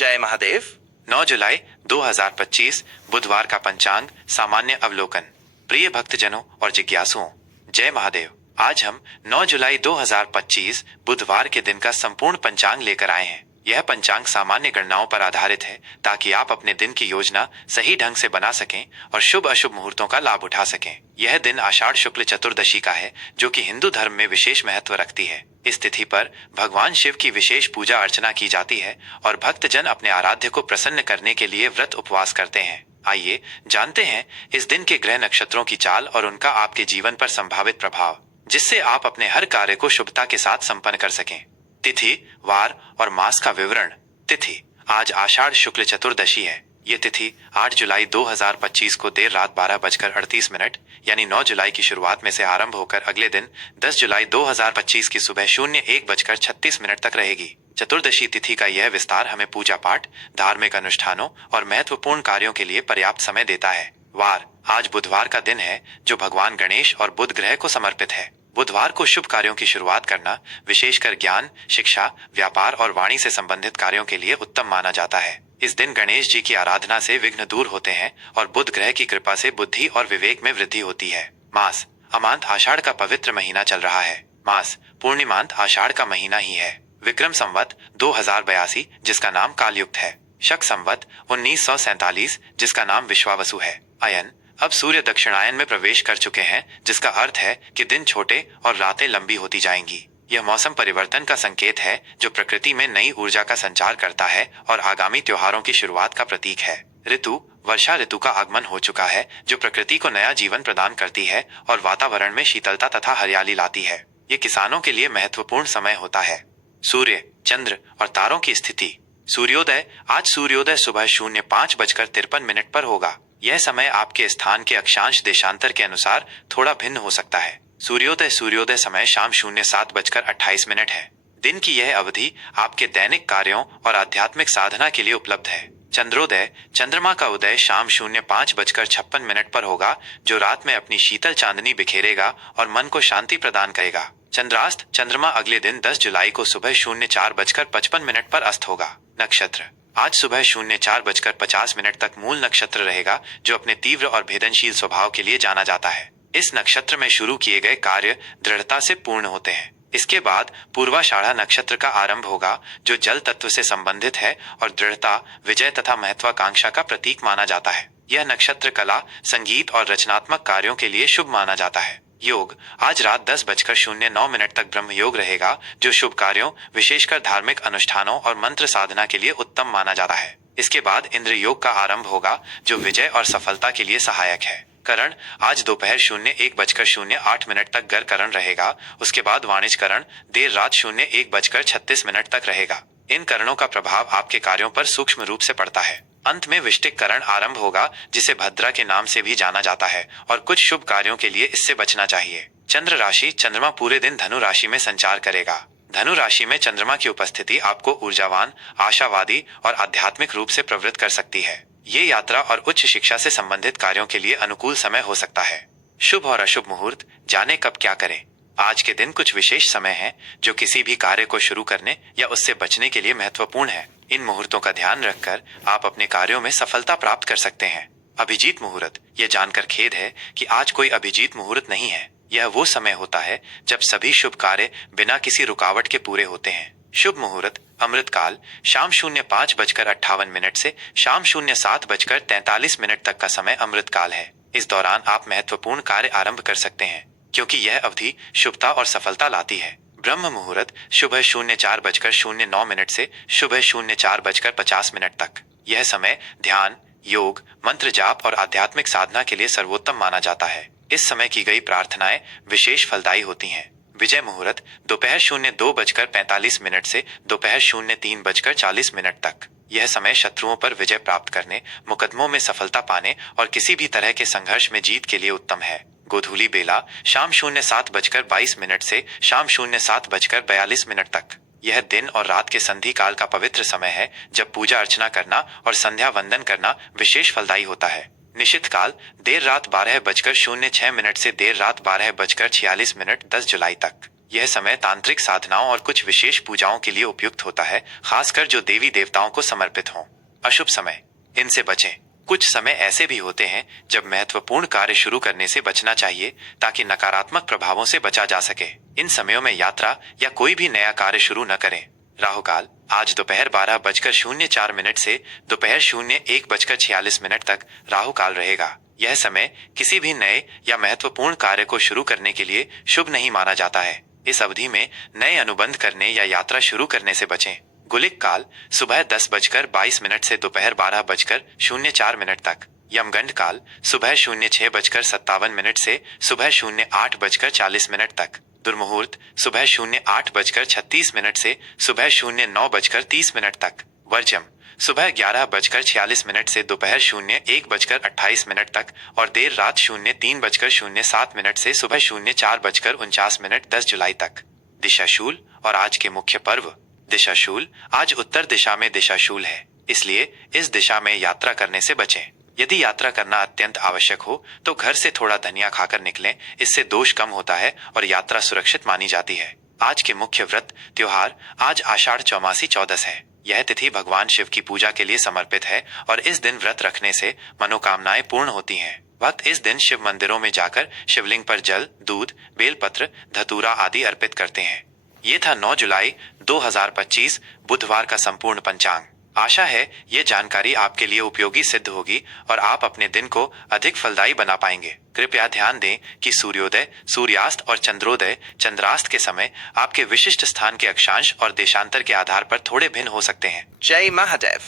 जय महादेव। 9 जुलाई 2025 बुधवार का पंचांग सामान्य अवलोकन। प्रिय भक्तजनों और जिज्ञासुओं, जय महादेव। आज हम 9 जुलाई 2025 बुधवार के दिन का संपूर्ण पंचांग लेकर आए हैं। यह पंचांग सामान्य गणनाओं पर आधारित है ताकि आप अपने दिन की योजना सही ढंग से बना सकें और शुभ अशुभ मुहूर्तों का लाभ उठा सकें। यह दिन आषाढ़ शुक्ल चतुर्दशी का है, जो कि हिंदू धर्म में विशेष महत्व रखती है। इस तिथि पर भगवान शिव की विशेष पूजा अर्चना की जाती है और भक्तजन अपने आराध्य को प्रसन्न करने के लिए व्रत उपवास करते हैं। आइए जानते हैं इस दिन के ग्रह नक्षत्रों की चाल और उनका आपके जीवन पर संभावित प्रभाव, जिससे आप अपने हर कार्य को शुभता के साथ संपन्न कर सकें। तिथि, वार और मास का विवरण। तिथि, आज आषाढ़ शुक्ल चतुर्दशी है। ये तिथि 8 जुलाई 2025 को देर रात 12:38 यानी 9 जुलाई की शुरुआत में से आरंभ होकर अगले दिन 10 जुलाई 2025 की सुबह 01:36 तक रहेगी। चतुर्दशी तिथि का यह विस्तार हमें पूजा पाठ, धार्मिक अनुष्ठानों और महत्वपूर्ण कार्यों के लिए पर्याप्त समय देता है। वार, आज बुधवार का दिन है, जो भगवान गणेश और बुध ग्रह को समर्पित है। बुधवार को शुभ कार्यों की शुरुआत करना विशेषकर ज्ञान, शिक्षा, व्यापार और वाणी से संबंधित कार्यों के लिए उत्तम माना जाता है। इस दिन गणेश जी की आराधना से विघ्न दूर होते हैं और बुध ग्रह की कृपा से बुद्धि और विवेक में वृद्धि होती है। मास, अमांत आषाढ़ का पवित्र महीना चल रहा है। मास, पूर्णिमांत आषाढ़ का महीना ही है। विक्रम संवत 2082, जिसका नाम कालयुक्त है। शक संवत 1947, जिसका नाम विश्वावसु है। अयन, अब सूर्य दक्षिणायन में प्रवेश कर चुके हैं, जिसका अर्थ है कि दिन छोटे और रातें लंबी होती जाएंगी। यह मौसम परिवर्तन का संकेत है, जो प्रकृति में नई ऊर्जा का संचार करता है और आगामी त्योहारों की शुरुआत का प्रतीक है। ऋतु, वर्षा ऋतु का आगमन हो चुका है, जो प्रकृति को नया जीवन प्रदान करती है और वातावरण में शीतलता तथा हरियाली लाती है। ये किसानों के लिए महत्वपूर्ण समय होता है। सूर्य, चंद्र और तारों की स्थिति। सूर्योदय, आज सूर्योदय सुबह 05:53 पर होगा। यह समय आपके स्थान के अक्षांश देशांतर के अनुसार थोड़ा भिन्न हो सकता है। सूर्योदय समय शाम 07:28 है। दिन की यह अवधि आपके दैनिक कार्यों और आध्यात्मिक साधना के लिए उपलब्ध है। चंद्रोदय, चंद्रमा का उदय शाम 05:56 पर होगा, जो रात में अपनी शीतल चांदनी बिखेरेगा और मन को शांति प्रदान करेगा। चंद्रास्त, चंद्रमा अगले दिन 10 जुलाई को सुबह 04:55 पर अस्त होगा। नक्षत्र, आज सुबह 04:50 तक मूल नक्षत्र रहेगा, जो अपने तीव्र और भेदनशील स्वभाव के लिए जाना जाता है। इस नक्षत्र में शुरू किए गए कार्य दृढ़ता से पूर्ण होते हैं। इसके बाद पूर्वाषाढ़ा नक्षत्र का आरंभ होगा, जो जल तत्व से संबंधित है और दृढ़ता, विजय तथा महत्वाकांक्षा का प्रतीक माना जाता है। यह नक्षत्र कला, संगीत और रचनात्मक कार्यों के लिए शुभ माना जाता है। योग, आज रात 10:09 तक ब्रह्म योग रहेगा, जो शुभ कार्यों, विशेषकर धार्मिक अनुष्ठानों और मंत्र साधना के लिए उत्तम माना जाता है। इसके बाद इंद्र योग का आरंभ होगा, जो विजय और सफलता के लिए सहायक है। करण, आज दोपहर 01:08 तक गर करण रहेगा। उसके बाद वाणिज्य करण देर रात 01:36 तक रहेगा। इन करणों का प्रभाव आपके कार्यों पर सूक्ष्म रूप से पड़ता है। अंत में विष्टिक करण आरंभ होगा, जिसे भद्रा के नाम से भी जाना जाता है और कुछ शुभ कार्यों के लिए इससे बचना चाहिए। चंद्र राशि, चंद्रमा पूरे दिन धनु राशि में संचार करेगा। धनु राशि में चंद्रमा की उपस्थिति आपको ऊर्जावान, आशावादी और आध्यात्मिक रूप से प्रवृत्त कर सकती है। ये यात्रा और उच्च शिक्षा से संबंधित कार्यों के लिए अनुकूल समय हो सकता है। शुभ और अशुभ मुहूर्त, जाने कब क्या करें। आज के दिन कुछ विशेष समय हैं, जो किसी भी कार्य को शुरू करने या उससे बचने के लिए महत्वपूर्ण है। इन मुहूर्तों का ध्यान रखकर आप अपने कार्यों में सफलता प्राप्त कर सकते हैं। अभिजीत मुहूर्त, ये जानकर खेद है कि आज कोई अभिजीत मुहूर्त नहीं है। यह वो समय होता है जब सभी शुभ कार्य बिना किसी रुकावट के पूरे होते हैं। शुभ मुहूर्त, अमृतकाल, शाम 05:58 से शाम 07:43 तक का समय अमृतकाल है। इस दौरान आप महत्वपूर्ण कार्य आरंभ कर सकते हैं, क्योंकि यह अवधि शुभता और सफलता लाती है। ब्रह्म मुहूर्त, सुबह 04:09 से सुबह 04:50 तक। यह समय ध्यान, योग, मंत्र जाप और आध्यात्मिक साधना के लिए सर्वोत्तम माना जाता है। इस समय की गई प्रार्थनाएं विशेष फलदायी होती हैं। विजय मुहूर्त, दोपहर 02:45 से दोपहर 03:40 तक। यह समय शत्रुओं पर विजय प्राप्त करने, मुकदमों में सफलता पाने और किसी भी तरह के संघर्ष में जीत के लिए उत्तम है। गोधूली बेला, शाम 07:22 से शाम 07:42 तक। यह दिन और रात के संधि काल का पवित्र समय है, जब पूजा अर्चना करना और संध्या वंदन करना विशेष फलदायी होता है। निशित काल, देर रात 12:06 से देर रात 12:46 10 जुलाई तक। यह समय तांत्रिक साधनाओं और कुछ विशेष पूजाओं के लिए उपयुक्त होता है, खासकर जो देवी देवताओं को समर्पित हों। अशुभ समय, इनसे बचें। कुछ समय ऐसे भी होते हैं जब महत्वपूर्ण कार्य शुरू करने से बचना चाहिए ताकि नकारात्मक प्रभावों से बचा जा सके। इन समयों में यात्रा या कोई भी नया कार्य शुरू न करें। राहुकाल, आज दोपहर 12:04 से दोपहर 01:46 तक राहुकाल रहेगा। यह समय किसी भी नए या महत्वपूर्ण कार्य को शुरू करने के लिए शुभ नहीं माना जाता है। इस अवधि में नए अनुबंध करने या यात्रा शुरू करने से बचें। गुलिक काल, सुबह 10:22 से दोपहर 12:04 तक। यमगंड काल, सुबह 06:57 से सुबह 08:40 तक। दुर्मुहूर्त, सुबह 08:36 से सुबह 09:30 तक। वर्जम, सुबह 11:46 से दोपहर 01:28 तक और देर रात 03:07 से सुबह 04:49 10 जुलाई तक। दिशाशूल और आज के मुख्य पर्व। दिशाशूल, आज उत्तर दिशा में दिशाशूल है, इसलिए इस दिशा में यात्रा करने से बचें। यदि यात्रा करना अत्यंत आवश्यक हो तो घर से थोड़ा धनिया खाकर निकलें, इससे दोष कम होता है और यात्रा सुरक्षित मानी जाती है। आज के मुख्य व्रत त्योहार। आज आषाढ़ चौमासी चौदस है। यह तिथि भगवान शिव की पूजा के लिए समर्पित है और इस दिन व्रत रखने से मनोकामनाएं पूर्ण होती हैं। भक्त इस दिन शिव मंदिरों में जाकर शिवलिंग पर जल, दूध, बेलपत्र, धतूरा आदि अर्पित करते हैं। ये था 9 जुलाई 2025 बुधवार का संपूर्ण पंचांग। आशा है ये जानकारी आपके लिए उपयोगी सिद्ध होगी और आप अपने दिन को अधिक फलदायी बना पाएंगे। कृपया ध्यान दें कि सूर्योदय, सूर्यास्त और चंद्रोदय, चंद्रास्त के समय आपके विशिष्ट स्थान के अक्षांश और देशांतर के आधार पर थोड़े भिन्न हो सकते हैं। जय महादेव।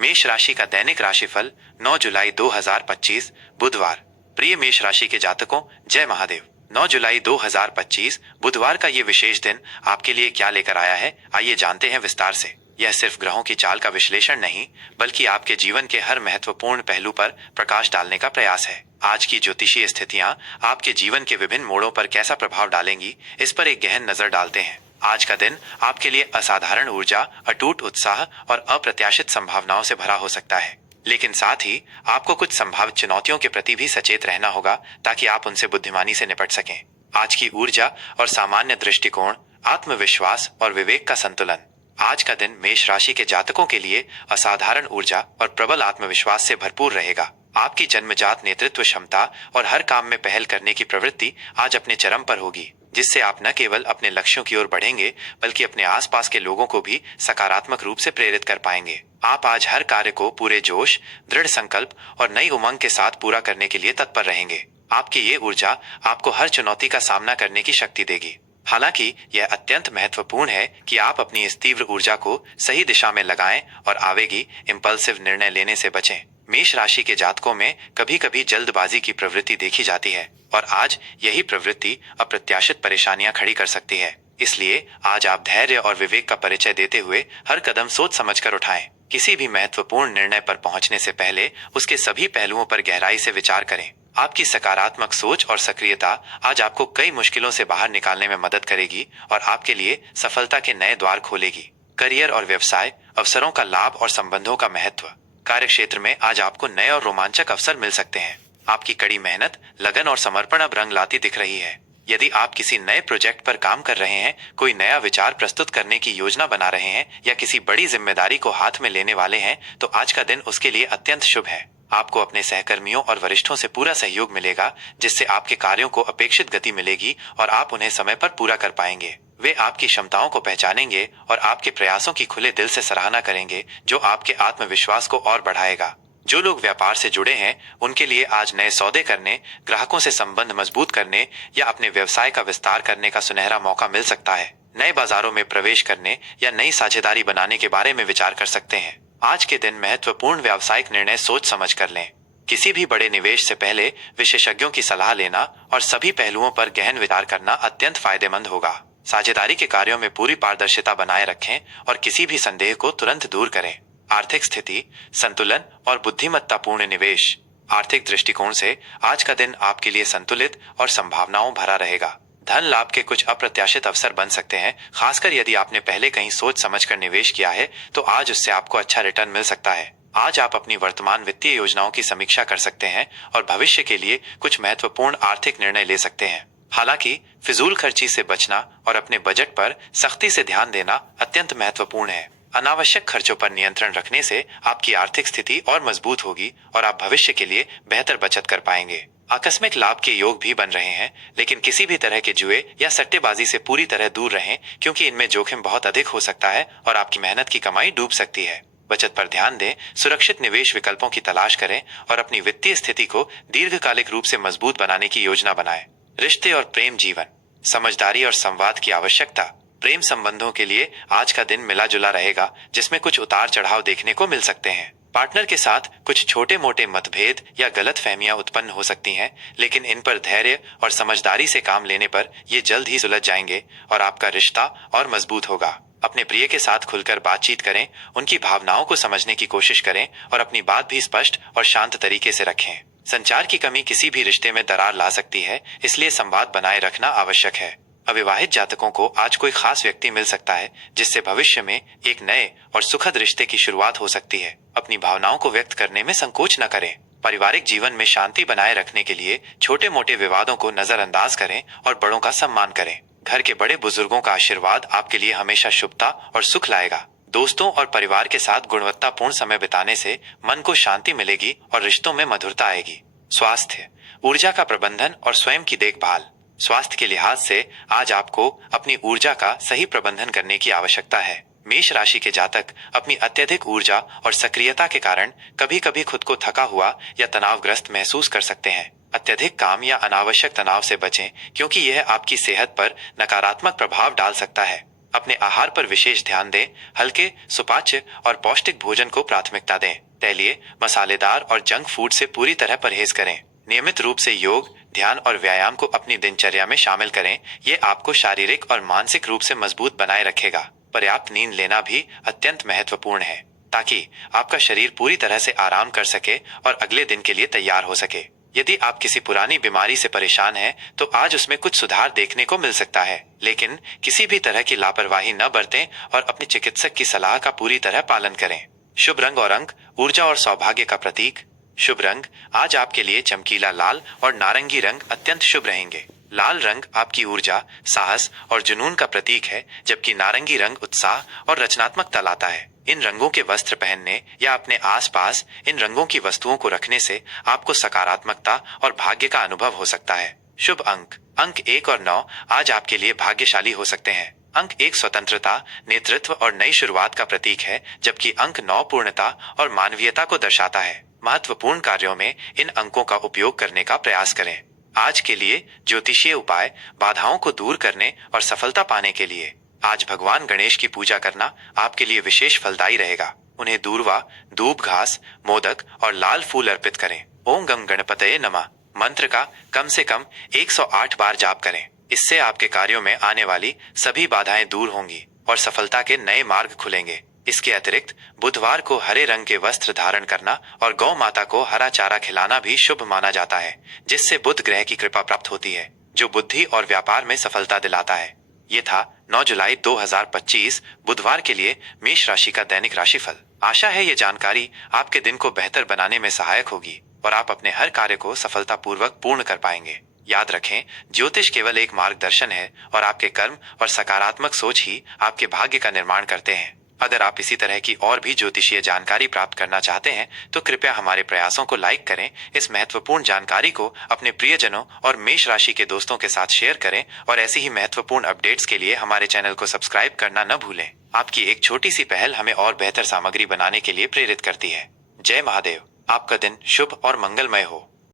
मेष राशि का दैनिक राशिफल 9 जुलाई 2025 बुधवार। प्रिय मेष राशि के जातकों, जय महादेव। 9 जुलाई 2025 बुधवार का ये विशेष दिन आपके लिए क्या लेकर आया है, आइए जानते हैं विस्तार से। यह सिर्फ ग्रहों की चाल का विश्लेषण नहीं, बल्कि आपके जीवन के हर महत्वपूर्ण पहलू पर प्रकाश डालने का प्रयास है। आज की ज्योतिषीय स्थितियां आपके जीवन के विभिन्न मोड़ों पर कैसा प्रभाव डालेंगी, इस पर एक गहन नजर डालते हैं। आज का दिन आपके लिए असाधारण ऊर्जा, अटूट उत्साह और अप्रत्याशित संभावनाओं से भरा हो सकता है, लेकिन साथ ही आपको कुछ संभावित चुनौतियों के प्रति भी सचेत रहना होगा ताकि आप उनसे बुद्धिमानी से निपट सकें। आज की ऊर्जा और सामान्य दृष्टिकोण, आत्मविश्वास और विवेक का संतुलन। आज का दिन मेष राशि के जातकों के लिए असाधारण ऊर्जा और प्रबल आत्मविश्वास से भरपूर रहेगा। आपकी जन्मजात नेतृत्व क्षमता और हर काम में पहल करने की प्रवृत्ति आज अपने चरम पर होगी, जिससे आप न केवल अपने लक्ष्यों की ओर बढ़ेंगे बल्कि अपने आसपास के लोगों को भी सकारात्मक रूप से प्रेरित कर पाएंगे। आप आज हर कार्य को पूरे जोश, दृढ़ संकल्प और नई उमंग के साथ पूरा करने के लिए तत्पर रहेंगे। आपकी ये ऊर्जा आपको हर चुनौती का सामना करने की शक्ति देगी। हालांकि यह अत्यंत महत्वपूर्ण है कि आप अपनी इस तीव्र ऊर्जा को सही दिशा में लगाएं और आवेगी, इम्पल्सिव निर्णय लेने से बचें। मेष राशि के जातकों में कभी कभी जल्दबाजी की प्रवृत्ति देखी जाती है और आज यही प्रवृत्ति अप्रत्याशित परेशानियां खड़ी कर सकती है। इसलिए आज आप धैर्य और विवेक का परिचय देते हुए हर कदम सोच समझकर उठाएं। किसी भी महत्वपूर्ण निर्णय पर पहुंचने से पहले उसके सभी पहलुओं पर गहराई से विचार करें। आपकी सकारात्मक सोच और सक्रियता आज आपको कई मुश्किलों से बाहर निकालने में मदद करेगी और आपके लिए सफलता के नए द्वार खोलेगी। करियर और व्यवसाय, अवसरों का लाभ और संबंधों का महत्व। कार्य क्षेत्र में आज आपको नए और रोमांचक अवसर मिल सकते हैं। आपकी कड़ी मेहनत, लगन और समर्पण अब रंग लाती दिख रही है। यदि आप किसी नए प्रोजेक्ट पर काम कर रहे हैं, कोई नया विचार प्रस्तुत करने की योजना बना रहे हैं या किसी बड़ी जिम्मेदारी को हाथ में लेने वाले हैं, तो आज का दिन उसके लिए अत्यंत शुभ है। आपको अपने सहकर्मियों और वरिष्ठों से पूरा सहयोग मिलेगा, जिससे आपके कार्यों को अपेक्षित गति मिलेगी और आप उन्हें समय पर पूरा कर पाएंगे। वे आपकी क्षमताओं को पहचानेंगे और आपके प्रयासों की खुले दिल से सराहना करेंगे, जो आपके आत्मविश्वास को और बढ़ाएगा। जो लोग व्यापार से जुड़े हैं, उनके लिए आज नए सौदे करने, ग्राहकों से संबंध मजबूत करने या अपने व्यवसाय का विस्तार करने का सुनहरा मौका मिल सकता है। नए बाजारों में प्रवेश करने या नई साझेदारी बनाने के बारे में विचार कर सकते हैं। आज के दिन महत्वपूर्ण व्यावसायिक निर्णय सोच समझ कर लें। किसी भी बड़े निवेश से पहले विशेषज्ञों की सलाह लेना और सभी पहलुओं पर गहन विचार करना अत्यंत फायदेमंद होगा। साझेदारी के कार्यों में पूरी पारदर्शिता बनाए रखें और किसी भी संदेह को तुरंत दूर करें। आर्थिक स्थिति, संतुलन और बुद्धिमत्तापूर्ण निवेश। आर्थिक दृष्टिकोण से आज का दिन आपके लिए संतुलित और संभावनाओं भरा रहेगा। धन लाभ के कुछ अप्रत्याशित अवसर बन सकते हैं, खासकर यदि आपने पहले कहीं सोच समझकर निवेश किया है तो आज उससे आपको अच्छा रिटर्न मिल सकता है। आज आप अपनी वर्तमान वित्तीय योजनाओं की समीक्षा कर सकते हैं और भविष्य के लिए कुछ महत्वपूर्ण आर्थिक निर्णय ले सकते हैं। हालांकि फिजूल खर्ची से बचना और अपने बजट पर सख्ती से ध्यान देना अत्यंत महत्वपूर्ण है। अनावश्यक खर्चों पर नियंत्रण रखने से आपकी आर्थिक स्थिति और मजबूत होगी और आप भविष्य के लिए बेहतर बचत कर पाएंगे। आकस्मिक लाभ के योग भी बन रहे हैं, लेकिन किसी भी तरह के जुए या सट्टेबाजी से पूरी तरह दूर रहें, क्योंकि इनमें जोखिम बहुत अधिक हो सकता है और आपकी मेहनत की कमाई डूब सकती है। बचत पर ध्यान दें, सुरक्षित निवेश विकल्पों की तलाश करें और अपनी वित्तीय स्थिति को दीर्घकालिक रूप से मजबूत बनाने की योजना बनाएं। रिश्ते और प्रेम जीवन, समझदारी और संवाद की आवश्यकता। प्रेम संबंधों के लिए आज का दिन मिला जुला रहेगा, जिसमें कुछ उतार चढ़ाव देखने को मिल सकते हैं। पार्टनर के साथ कुछ छोटे मोटे मतभेद या गलत फहमियां उत्पन्न हो सकती हैं, लेकिन इन पर धैर्य और समझदारी से काम लेने पर ये जल्द ही सुलझ जाएंगे और आपका रिश्ता और मजबूत होगा। अपने प्रिय के साथ खुलकर बातचीत करें, उनकी भावनाओं को समझने की कोशिश करें और अपनी बात भी स्पष्ट और शांत तरीके से रखें। संचार की कमी किसी भी रिश्ते में दरार ला सकती है, इसलिए संवाद बनाए रखना आवश्यक है। अविवाहित जातकों को आज कोई खास व्यक्ति मिल सकता है, जिससे भविष्य में एक नए और सुखद रिश्ते की शुरुआत हो सकती है। अपनी भावनाओं को व्यक्त करने में संकोच न करें। पारिवारिक जीवन में शांति बनाए रखने के लिए छोटे मोटे विवादों को नजरअंदाज करें और बड़ों का सम्मान करें। घर के बड़े बुजुर्गों का आशीर्वाद आपके लिए हमेशा शुभता और सुख लाएगा। दोस्तों और परिवार के साथ गुणवत्तापूर्ण समय बिताने से मन को शांति मिलेगी और रिश्तों में मधुरता आएगी। स्वास्थ्य, ऊर्जा का प्रबंधन और स्वयं की देखभाल। स्वास्थ्य के लिहाज से आज आपको अपनी ऊर्जा का सही प्रबंधन करने की आवश्यकता है। मेष राशि के जातक अपनी अत्यधिक ऊर्जा और सक्रियता के कारण कभी कभी खुद को थका हुआ या तनावग्रस्त महसूस कर सकते हैं। अत्यधिक काम या अनावश्यक तनाव से बचें, क्योंकि यह आपकी सेहत पर नकारात्मक प्रभाव डाल सकता है। अपने आहार पर विशेष ध्यान दें, हल्के, सुपाच्य और पौष्टिक भोजन को प्राथमिकता दें। तैलीय, मसालेदार और जंक फूड से पूरी तरह परहेज करें। नियमित रूप से योग, ध्यान और व्यायाम को अपनी दिनचर्या में शामिल करें। ये आपको शारीरिक और मानसिक रूप से मजबूत बनाए रखेगा। पर्याप्त नींद लेना भी अत्यंत महत्वपूर्ण है, ताकि आपका शरीर पूरी तरह से आराम कर सके और अगले दिन के लिए तैयार हो सके। यदि आप किसी पुरानी बीमारी से परेशान हैं, तो आज उसमें कुछ सुधार देखने को मिल सकता है, लेकिन किसी भी तरह की लापरवाही न बरतें और अपने चिकित्सक की सलाह का पूरी तरह पालन करें। शुभ रंग और अंक, ऊर्जा और सौभाग्य का प्रतीक। शुभ रंग आज आपके लिए चमकीला लाल और नारंगी रंग अत्यंत शुभ रहेंगे। लाल रंग आपकी ऊर्जा, साहस और जुनून का प्रतीक है, जबकि नारंगी रंग उत्साह और रचनात्मकता लाता है। इन रंगों के वस्त्र पहनने या अपने आसपास इन रंगों की वस्तुओं को रखने से आपको सकारात्मकता और भाग्य का अनुभव हो सकता है। शुभ अंक, अंक 1 और 9 आज आपके लिए भाग्यशाली हो सकते हैं। अंक 1 स्वतंत्रता, नेतृत्व और नई शुरुआत का प्रतीक है, जबकि अंक 9 पूर्णता और मानवीयता को दर्शाता है। महत्वपूर्ण कार्यों में इन अंकों का उपयोग करने का प्रयास करें। आज के लिए ज्योतिषीय उपाय, बाधाओं को दूर करने और सफलता पाने के लिए आज भगवान गणेश की पूजा करना आपके लिए विशेष फलदायी रहेगा। उन्हें दूर्वा, दूब घास, मोदक और लाल फूल अर्पित करें। ओम गम गणपतये नमः मंत्र का कम से कम 108 बार जाप करें। इससे आपके कार्यों में आने वाली सभी बाधाएं दूर होंगी और सफलता के नए मार्ग खुलेंगे। इसके अतिरिक्त बुधवार को हरे रंग के वस्त्र धारण करना और गौ माता को हरा चारा खिलाना भी शुभ माना जाता है, जिससे बुध ग्रह की कृपा प्राप्त होती है, जो बुद्धि और व्यापार में सफलता दिलाता है। ये था 9 जुलाई 2025 बुधवार के लिए मेष राशि का दैनिक राशिफल। आशा है ये जानकारी आपके दिन को बेहतर बनाने में सहायक होगी और आप अपने हर कार्य को सफलतापूर्वक पूर्ण कर पाएंगे। याद रखें, ज्योतिष केवल एक मार्गदर्शन है और आपके कर्म और सकारात्मक सोच ही आपके भाग्य का निर्माण करते हैं। अगर आप इसी तरह की और भी ज्योतिषीय जानकारी प्राप्त करना चाहते हैं, तो कृपया हमारे प्रयासों को लाइक करें, इस महत्वपूर्ण जानकारी को अपने प्रियजनों और मेष राशि के दोस्तों के साथ शेयर करें और ऐसी ही महत्वपूर्ण अपडेट्स के लिए हमारे चैनल को सब्सक्राइब करना न भूलें। आपकी एक छोटी सी पहल हमें और बेहतर सामग्री बनाने के लिए प्रेरित करती है। जय महादेव। आपका दिन शुभ और मंगलमय हो।